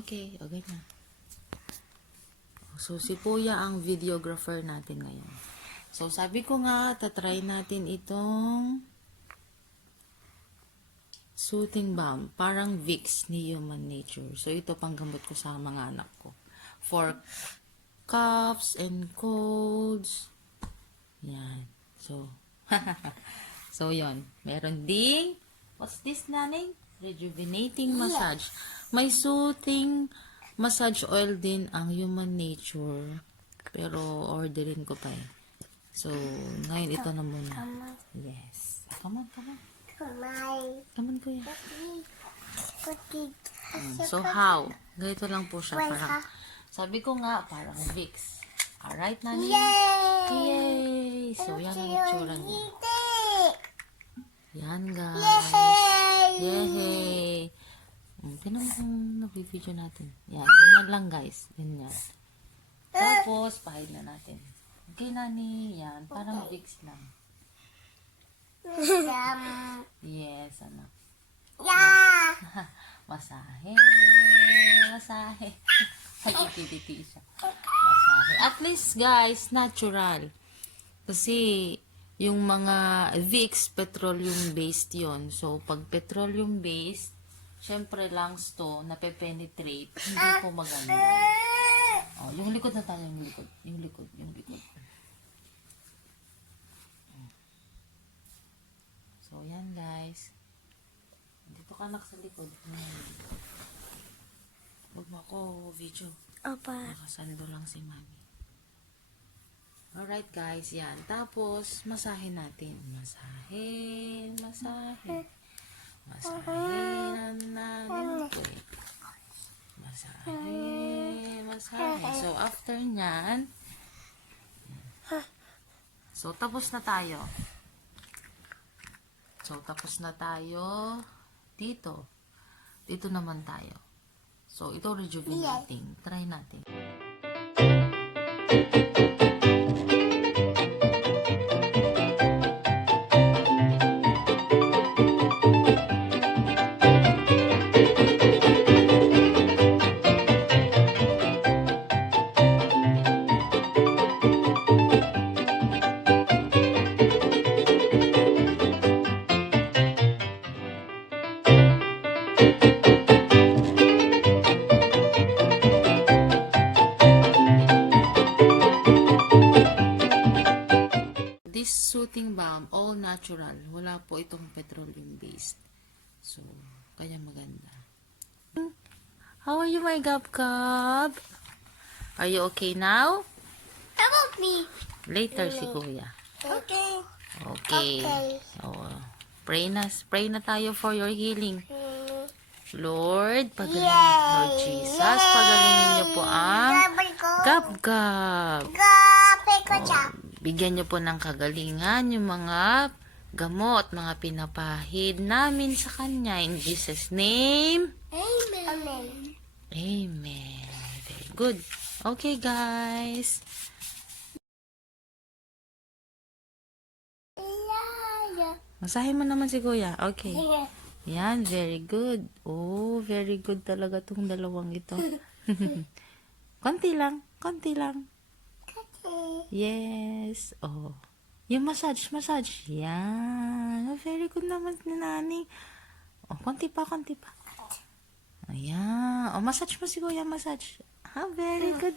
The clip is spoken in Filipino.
Okay, okay na. So, si Kuya ang videographer natin ngayon. So, sabi ko nga, tatry natin itong soothing balm. Parang Vicks ni Human Nature. So, ito panggamot ko sa mga anak ko. For coughs and colds. Yan. So, so yon. Meron ding, what's this, nanay? Rejuvenating massage. May soothing massage oil din ang Human Nature. Pero, orderin ko pa eh. So, ngayon ito na muna. Yes. Come on, come on. Come on, kuya. So, how? Ganito lang po siya. Parang, sabi ko nga, parang Vicks. Alright, nani? Yay! So, yan ang itsura niya. Yan, guys. Yay! Tinan mo kung nabibidyo natin. Yan, ganyan lang, guys. Ganyan. Tapos, pahid na natin. Okay, nani. Yan, parang Vicks lang. Yes, anak. Masahe. Masahe. Nagtititi siya. Masahe. At least, guys, natural. Kasi, yung mga Vicks, petroleum-based yon. So, pag petroleum-based, syempre lungs to, nape-penetrate, hindi po maganda. Oh, yung likod na tayo, yung likod. Yung likod, yung likod. So, yan, guys. Dito ka anak sa likod. Huwag mo ako video. Opa. Nakasando lang si mami. Alright, guys. Yan. Tapos, masahe natin. Masahe. Masahe. Masahe na natin. Masahe. Masahe. So, after nyan, so, tapos na tayo. So, tapos na tayo dito. Dito naman tayo. So, ito rejuvenating. Try natin. This soothing balm, all natural. Wala po itong petroleum-based. So, kaya maganda. How are you, my Gab-Gab? Are you okay now? Help me. Later si Kuya. Okay. Okay. So, pray na tayo for your healing. Lord, pagalingin. Lord Jesus, pagalingin niyo po ang Gab-Gab. Bigyan niyo po ng kagalingan yung mga gamot, mga pinapahid namin sa Kanya. In Jesus' name. Amen. Amen. Very good. Okay, guys. Masahin mo naman si Kuya. Okay. Yan, very good. Oh, very good talaga tong dalawang ito. Konti lang, konti lang. Yes. Oh. Yung massage. Yan. Oh, very good naman ni Nani. Oh, konti pa. Ayan. Oh, massage mo si Kuya, massage. Ah, very good.